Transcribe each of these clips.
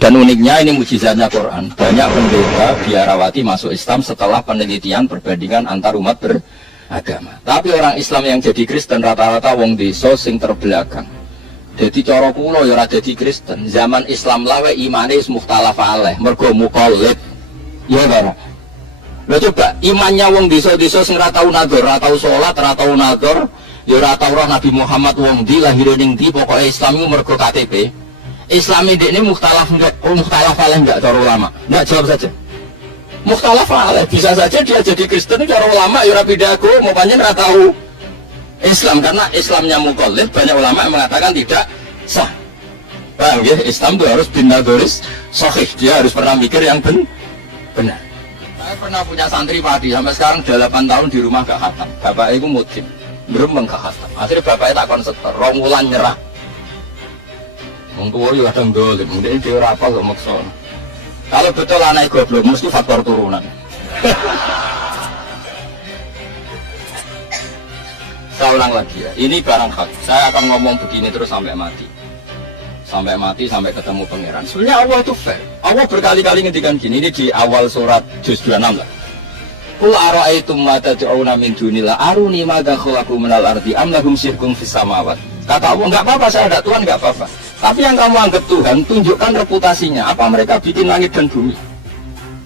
Dan uniknya ini mujizatnya Quran. Banyak pendeta biarawati masuk Islam setelah penelitian perbandingan antar umat beragama. Tapi orang Islam yang jadi Kristen rata-rata wong desa sing terbelakang. Jadi cara kula ya ora dadi Kristen. Zaman Islam lawe imane wis mukhtalaf alaih, mergo muqallid. Ya ora. Lha coba imannya wong desa-desa sing ora tau nadzar, ora tau salat, ora tau nadzar, ya ora tau roh Nabi Muhammad wong ndi lahir ning ndi, pokoke Islam iku mergo KTP. Islam ini mukhtalaf enggak? Oh mukhtalaf alaih enggak cara ulama? Enggak, jawab saja. Mukhtalaf alaih, bisa saja dia jadi Kristen cara ulama ya ora beda agama, pancen ora tahu Islam karena Islamnya muqallid. Banyak ulama yang mengatakan tidak sah. Paham ya? Islam itu harus bin nadharis sahih, dia harus pernah mikir yang benar. Saya pernah punya santri padi sampai sekarang 8 tahun di rumah gak khatam. Bapaknya itu mudim, berembang gak khatam. Akhirnya bapaknya tak konsetor, rongulan nyerah. Untuk itu kadang dolim, mungkin dia rapal kok maksa. Kalau betul anak goblok, mesti faktor turunan. Saya ulang lagi ya, ini barang hak. Saya akan ngomong begini terus sampai mati. Sampai mati, sampai ketemu pangeran. Sebenarnya Allah itu fair. Allah berkali-kali ngendikan gini, ini di awal surat Juz 26 lah. Qul ara'aytum ma tad'una min dunillah aruni madza khalaqu minal ardi am lahum syirkun fis samawat. Kata Allah, enggak apa-apa, saya ada Tuhan, enggak apa-apa. Tapi yang kamu anggap Tuhan, tunjukkan reputasinya. Apa mereka bikin langit dan bumi?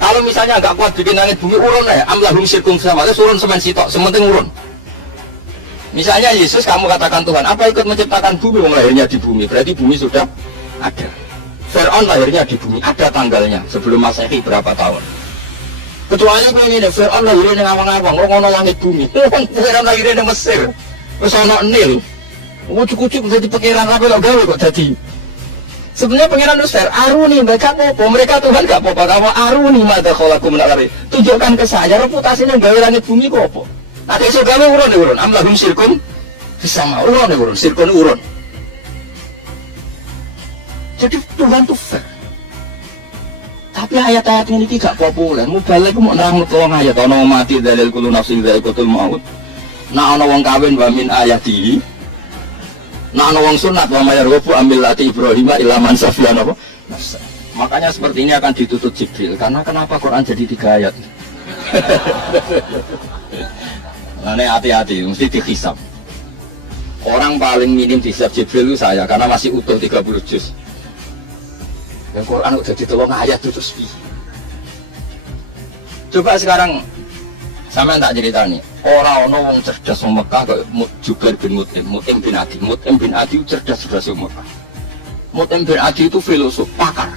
Kalau misalnya enggak kuat bikin langit bumi, urun ya. Am lahum syirkun fis samawat, urun semen sitok, sementing urun. Misalnya Yesus kamu katakan Tuhan, apa ikut menciptakan bumi? Lahirnya di bumi, berarti bumi sudah ada. Fir'aun lahirnya di bumi, ada tanggalnya sebelum Masehi berapa tahun. Kecuali ini, Fir'aun lahirnya di awang-awang, ngono langit bumi. Fir'aun lahirnya di Mesir, terus ono Nil. Ucuk-ucuk jadi pangeran apa lo gawe kok jadi. Sebenarnya pangeran terus fair, aruni mereka apa? Mereka Tuhan gak apa-apa, kamu aruni madza khalaqu minal ardi. Tunjukkan ke saya reputasinya gawe langit bumi kok apa? Ada iso gawe urun. Am lahum syirkun sama urun. Syirkun urun. Jadi Tuhan itu fair. Tapi ayat-ayat ini gak populer. Mubalek mau nerang wong ayat ana mati dalil kullu nafsin dha'iqatul maut. Nah ana wong kawin wa min ayati. Nah ana wong sunat wa mayarghabu amillati Ibrahim ila man safiyan apa? Makanya seperti ini akan ditutup Jibril. Karena kenapa Quran jadi 3 ayat? Nah, hati-hati, mesti dihisab. Orang paling minim dihisab Jibril itu saya, karena masih utuh 30 juz. Yang Quran udah ditolong ayat itu terus. Coba sekarang, sama tak cerita nih. Orang-orang yang cerdas di Mekah kayak Jubair bin Mut'im bin Adi. Mut'im bin Adi itu cerdas di Mekah. Mut'im bin Adi itu filosof, pakar.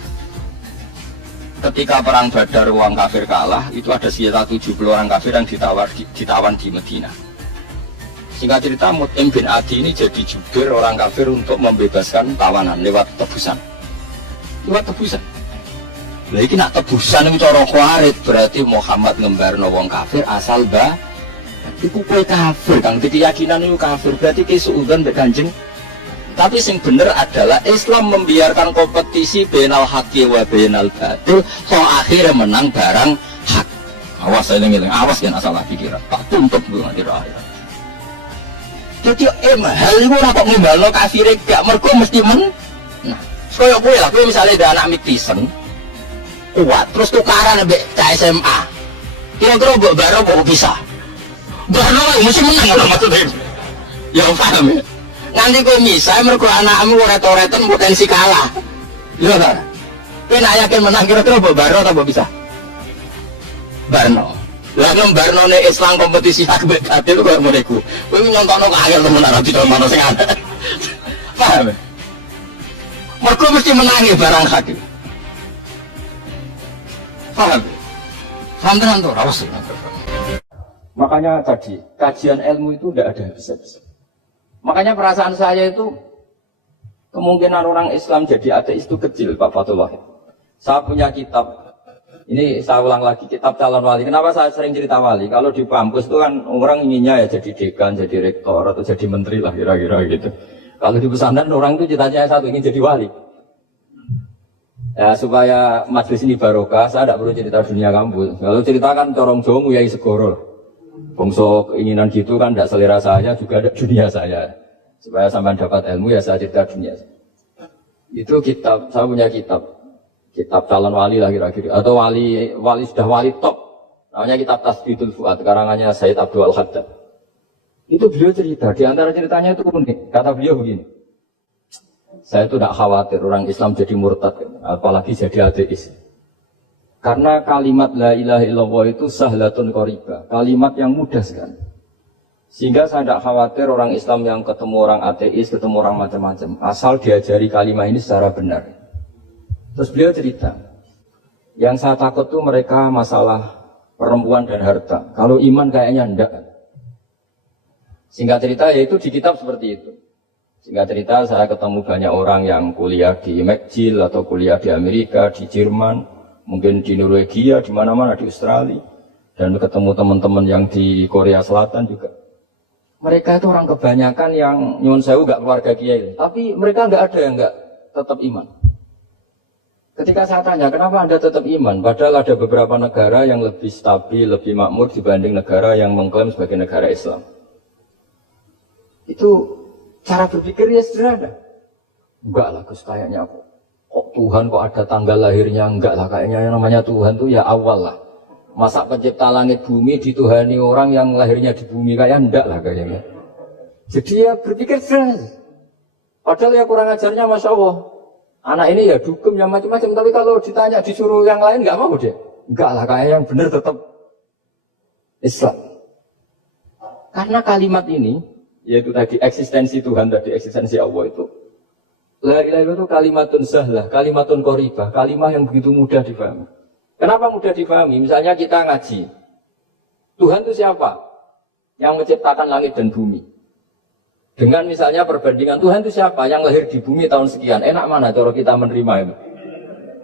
Ketika perang Badar orang kafir kalah, itu ada sekitar 70 orang kafir yang ditawan di Medina. Singkat cerita, Mut'im bin Adi ini jadi jubir orang kafir untuk membebaskan tawanan lewat tebusan. Nah ini nak tebusan itu cara Khawarij, berarti Muhammad ngembarno wong kafir asal iku kowe kafir, kang keyakinan itu kafir, berarti kesuudan mbek Kanjeng. Tapi yang benar adalah Islam membiarkan kompetisi benal haqi wa benal batil, so akhirnya menang barang hak. Awas saya ngiling, awas kan asal pikiran, tak tuntut dulu nanti akhirat. Jadi hal itu kok ngembalo kafir gak mergo mesti men. Nah, koyo kowe lah, kowe misalnya ada anak mitisen kuat, terus tukaran ambek SMA. Kira-kira mbok baro kok bisa? Baro mesti menang lho maksudnya. Ya paham ya? Nanti kowe misah mergo anakmu ora toreten potensi kalah. Lho ta. Kowe nek yakin menang kira-kira mbok baro ta mbok bisa? Barno. Lah barnone Islam kompetisi hak batil kok ngono iku. Kowe nyontokno kaya temen ora dicontono sing ana. Paham? Mergo mesti menangi barang hak. Paham? Paham tenan to, awas. Makanya tadi kajian ilmu itu tidak ada habis-habis. Makanya perasaan saya itu kemungkinan orang Islam jadi ateis itu kecil, Pak Fatullah. Saya punya kitab, ini saya ulang lagi, kitab calon wali. Kenapa saya sering cerita wali? Kalau di kampus itu kan orang inginnya ya jadi dekan, jadi rektor, atau jadi menteri lah kira-kira gitu. Kalau di pesantren orang itu cita-citanya satu, ingin jadi wali. Ya supaya majelis ini barokah, saya tidak perlu cerita dunia kampus. Kalau ceritakan corong jomu ya segoro. Bongso keinginan gitu kan tidak selera saya, juga ada dunia saya. Supaya sampai dapat ilmu ya saya cerita dunia. Itu kitab, saya punya kitab Kitab calon wali lah kira-kira, atau wali sudah wali top, namanya kitab Tasbidul Fuad, karangannya Sayyid Abdul Al-Haddad. Itu beliau cerita, di antara ceritanya itu unik. Kata beliau begini, saya itu tidak khawatir orang Islam jadi murtad, apalagi jadi ateis. Karena kalimat la ilaha illallah itu sahlatun qoribah, kalimat yang mudah sekali. Sehingga saya tidak khawatir orang Islam yang ketemu orang ateis, ketemu orang macam-macam, asal diajari kalimat ini secara benar. Terus beliau cerita, yang saya takut tuh mereka masalah perempuan dan harta. Kalau iman kayaknya enggak. Singkat cerita yaitu di kitab seperti itu. Singkat cerita saya ketemu banyak orang yang kuliah di McGill atau kuliah di Amerika, di Jerman, mungkin di Norwegia, di mana-mana di Australia, dan ketemu teman-teman yang di Korea Selatan juga. Mereka itu orang kebanyakan yang nyuwun sewu enggak keluarga kiai, tapi mereka enggak ada yang enggak tetap iman. Ketika saya tanya, kenapa Anda tetap iman? Padahal ada beberapa negara yang lebih stabil, lebih makmur dibanding negara yang mengklaim sebagai negara Islam. Itu cara berpikir ya sederhana. Enggak lah Gus, kayaknya kok Tuhan kok ada tanggal lahirnya? Enggak lah, kayaknya yang namanya Tuhan tuh ya awal lah. Masa pencipta langit bumi dituhani orang yang lahirnya di bumi, kayak enggak lah kayaknya. Jadi ya berpikir sederhana. Padahal ya kurang ajarnya Masya Allah. Anak ini ya dugem yang macam-macam, tapi kalau ditanya disuruh yang lain enggak mau dia. Enggak lah, kayak yang benar tetap Islam. Karena kalimat ini, yaitu tadi eksistensi Tuhan, tadi eksistensi Allah itu. La ilaha illallah itu kalimatun sahlah, kalimatun qoribah, kalimat yang begitu mudah difahami. Kenapa mudah difahami? Misalnya kita ngaji, Tuhan itu siapa? Yang menciptakan langit dan bumi. Dengan misalnya perbandingan Tuhan itu siapa? Yang lahir di bumi tahun sekian. Enak mana cara kita menerima itu?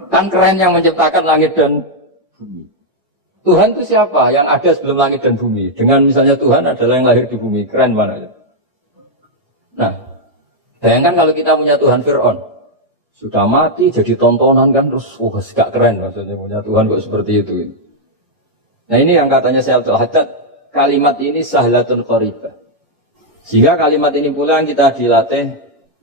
Kan keren yang menciptakan langit dan bumi. Tuhan itu siapa? Yang ada sebelum langit dan bumi. Dengan misalnya Tuhan adalah yang lahir di bumi. Keren mana itu? Nah, bayangkan kalau kita punya Tuhan Fir'aun. Sudah mati jadi tontonan kan, terus gak keren maksudnya punya Tuhan kok seperti itu. Nah ini yang katanya Sayyid Abdul Haddad, kalimat ini sahlatun qoribah. Sehingga kalimat ini pula yang kita dilatih,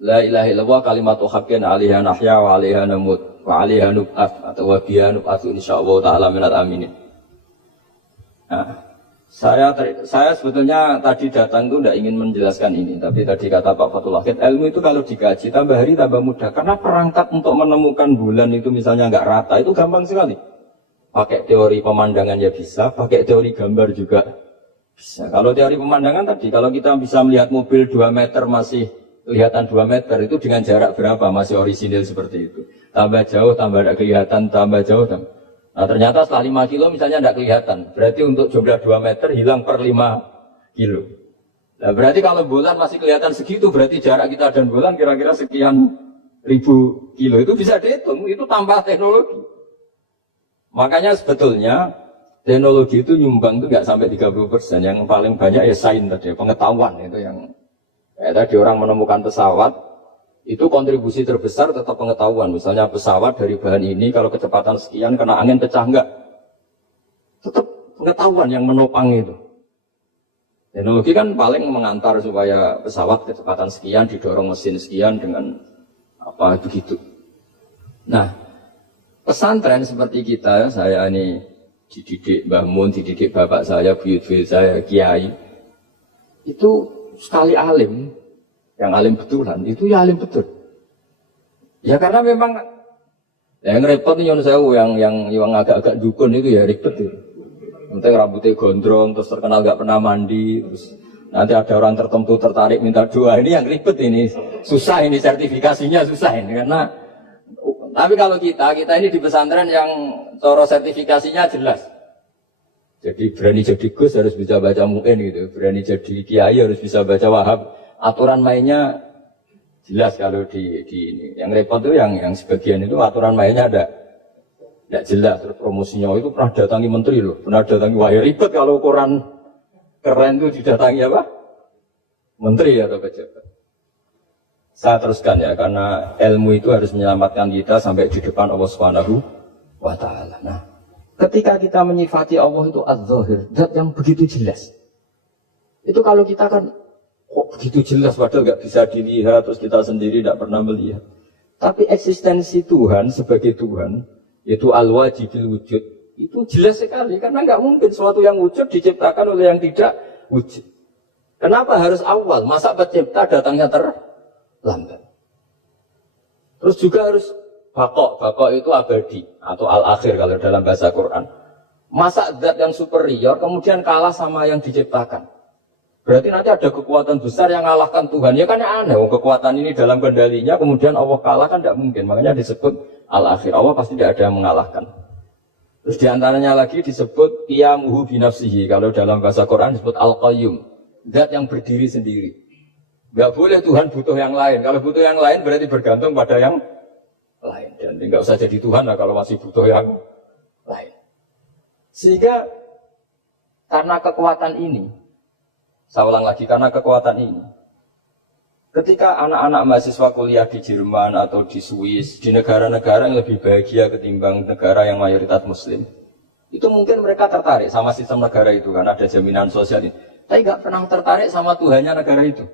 la ilaha illallah kalimatu haqqin 'alaiha nahya wa 'alaiha namut wa 'alaiha nub'ats atau wa biha nub'ats insyaallah taala minal aminin. Nah, saya sebetulnya tadi datang itu tidak ingin menjelaskan ini, tapi tadi kata Pak Fathul Wahid, ilmu itu kalau dikaji tambah hari tambah mudah, karena perangkat untuk menemukan bulan itu misalnya nggak rata itu gampang sekali. Pakai teori pemandangan ya bisa, pakai teori gambar juga bisa. Kalau teori pemandangan tadi, kalau kita bisa melihat mobil 2 meter masih kelihatan 2 meter, itu dengan jarak berapa masih orisinil seperti itu. Tambah jauh, tambah tidak kelihatan, tambah jauh, tambah. Nah ternyata setelah 5 kilo misalnya tidak kelihatan. Berarti untuk jumlah 2 meter hilang per 5 kilo. Nah berarti kalau bulan masih kelihatan segitu, berarti jarak kita dan bulan kira-kira sekian ribu kilo. Itu bisa dihitung, itu tambah teknologi. Makanya sebetulnya teknologi itu nyumbang itu nggak sampai 30%. Yang paling banyak ya sains tadi, pengetahuan itu yang tadi orang menemukan pesawat. Itu kontribusi terbesar tetap pengetahuan. Misalnya pesawat dari bahan ini kalau kecepatan sekian kena angin pecah enggak. Tetap pengetahuan yang menopang itu. Teknologi kan paling mengantar supaya pesawat kecepatan sekian didorong mesin sekian dengan apa begitu. Nah, pesantren seperti kita, saya ini dididik Mbah Mun, dididik bapak saya, buyut-buyut saya, kiai. Itu sekali alim. Yang alim betulan, itu ya alim betul. Ya karena memang yang repot nih yang agak-agak dukun itu ya ribet itu. Nanti rambutnya gondrong, terus terkenal gak pernah mandi, terus nanti ada orang tertentu tertarik minta doa. Ini yang ribet ini, susah ini sertifikasinya susah ini karena. Tapi kalau kita ini di pesantren yang cara sertifikasinya jelas. Jadi berani jadi Gus harus bisa baca Mu'in gitu, berani jadi Kiai harus bisa baca Wahab. Aturan mainnya jelas kalau di ini. Yang repot itu yang sebagian itu aturan mainnya ada tidak jelas. Terus promosinya itu pernah datangi menteri loh, pernah datangi wahai ribet kalau koran keren itu didatangi apa? Menteri atau pejabat. Saya teruskan ya, karena ilmu itu harus menyelamatkan kita sampai di depan Allah Subhanahu wa Ta'ala. Nah, ketika kita menyifati Allah itu az-zahir, zat yang begitu jelas. Itu kalau kita kan kok begitu jelas padahal nggak bisa dilihat, terus kita sendiri tidak pernah melihat. Tapi eksistensi Tuhan sebagai Tuhan yaitu al-wajibil wujud. Itu jelas sekali, karena nggak mungkin suatu yang wujud diciptakan oleh yang tidak wujud. Kenapa harus awal? Masa pencipta datangnya terlambat? Terus juga harus bakok itu abadi atau al-akhir kalau dalam bahasa Quran. Masa zat yang superior kemudian kalah sama yang diciptakan. Berarti nanti ada kekuatan besar yang mengalahkan Tuhan. Ya kan aneh, kekuatan ini dalam kendalinya kemudian Allah kalah kan tidak mungkin. Makanya disebut al-akhir. Allah pasti tidak ada yang mengalahkan. Terus diantaranya lagi disebut qiyamuhu binafsihi. Kalau dalam bahasa Quran disebut al-qayyum. Zat yang berdiri sendiri. Gak boleh Tuhan butuh yang lain. Kalau butuh yang lain berarti bergantung pada yang lain. Dan nggak usah jadi Tuhan lah kalau masih butuh yang lain. Sehingga karena kekuatan ini, saya ulang lagi, karena kekuatan ini, ketika anak-anak mahasiswa kuliah di Jerman atau di Swiss, di negara-negara yang lebih bahagia ketimbang negara yang mayoritas Muslim, itu mungkin mereka tertarik sama sistem negara itu karena ada jaminan sosial ini. Tapi nggak pernah tertarik sama Tuhannya negara itu,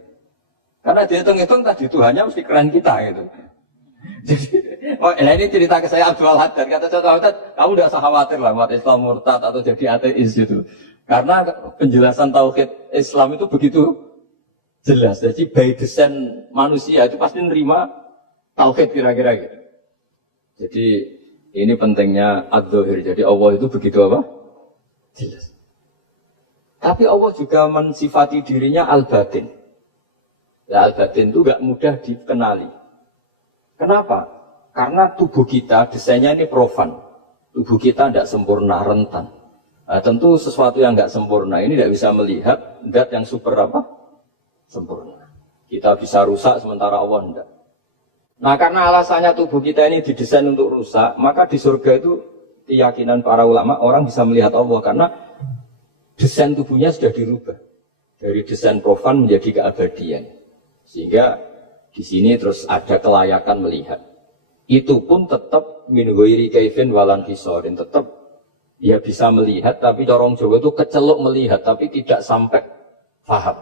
karena dihitung-hitung tadi Tuhannya mesti keren kita gitu. Jadi, ini cerita ke saya Abdul Haddad. Kata Abdul Haddad, kamu tidak usah khawatir lah umat Islam murtad atau jadi ateis gitu. Karena penjelasan tauhid Islam itu begitu jelas. Jadi by design manusia itu pasti nerima tauhid kira-kira gitu. Jadi ini pentingnya ad-dhahir. Jadi Allah itu begitu apa? Jelas. Tapi Allah juga mensifati dirinya al-batin. Ya, al-batin itu gak mudah dikenali. Kenapa? Karena tubuh kita desainnya ini profan. Tubuh kita tidak sempurna, rentan. Nah, tentu sesuatu yang tidak sempurna ini tidak bisa melihat zat yang super apa? Sempurna. Kita bisa rusak sementara Allah tidak. Nah karena alasannya tubuh kita ini didesain untuk rusak, maka di surga itu keyakinan para ulama orang bisa melihat Allah karena desain tubuhnya sudah dirubah dari desain profan menjadi keabadian. Sehingga di sini terus ada kelayakan melihat. Itu pun tetap min ghairi kaifin walan hisorin, tetap ya bisa melihat, tapi corong Jawa itu kecelok melihat, tapi tidak sampai faham.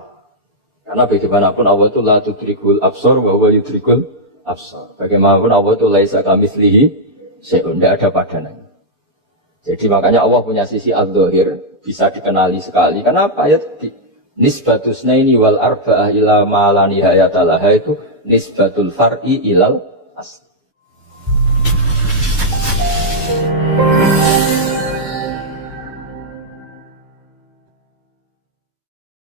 Karena bagaimanapun Allah itu la tudrikul absar wa huwa yudrikul absar. Bagaimanapun Allah itu laisa kamitslihi syai'un, tidak ada padanannya. Jadi makanya Allah punya sisi ad-dhahir bisa dikenali sekali. Kenapa ya? Nisbatus naini wal arba'ah ila ma la nihayata laha itu nisbatul far'i ilal